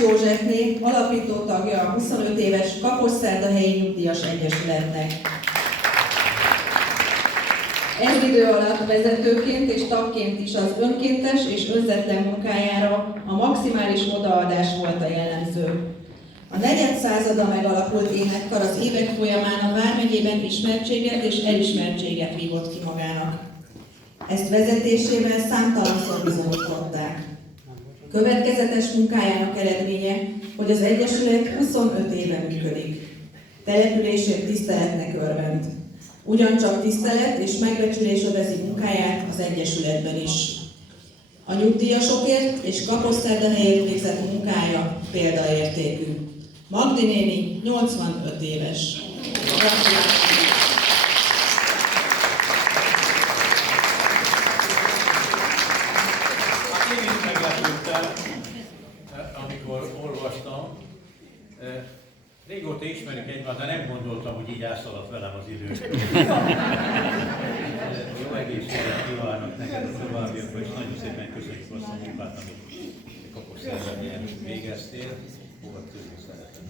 Józsefné alapító tagja a 25 éves Kaposszerdahelyi Nyugdíjas Egyesületnek. Ez idő alatt vezetőként és tagként is az önkéntes és önzetlen munkájára a maximális odaadás volt a jellemző. A negyed százada megalakult énekkar az évek folyamán a vármegyében ismertséget és elismertséget vívott ki magának. Ezt vezetésével számtalanszor bizonyították. Következetes munkájának eredménye, hogy az Egyesület 25 éve működik. Településért tiszteletnek örvend. Ugyancsak tisztelet és megbecsülés övezi munkáját az Egyesületben is. A nyugdíjasokért és Kaposszerdahelyért végzett munkája példaértékű. Magdi néni 85 éves. Én is meglepődtem, amikor olvastam. Régóta ismerjük egymást, de nem gondoltam, hogy így elszaladt velem az idő. Jó egészséget kívánok neked a továbbiakban, és nagyon szépen köszönjük azt a munkát, amit Kaposszerdahelyen végeztél. Fogad közül szeretettel.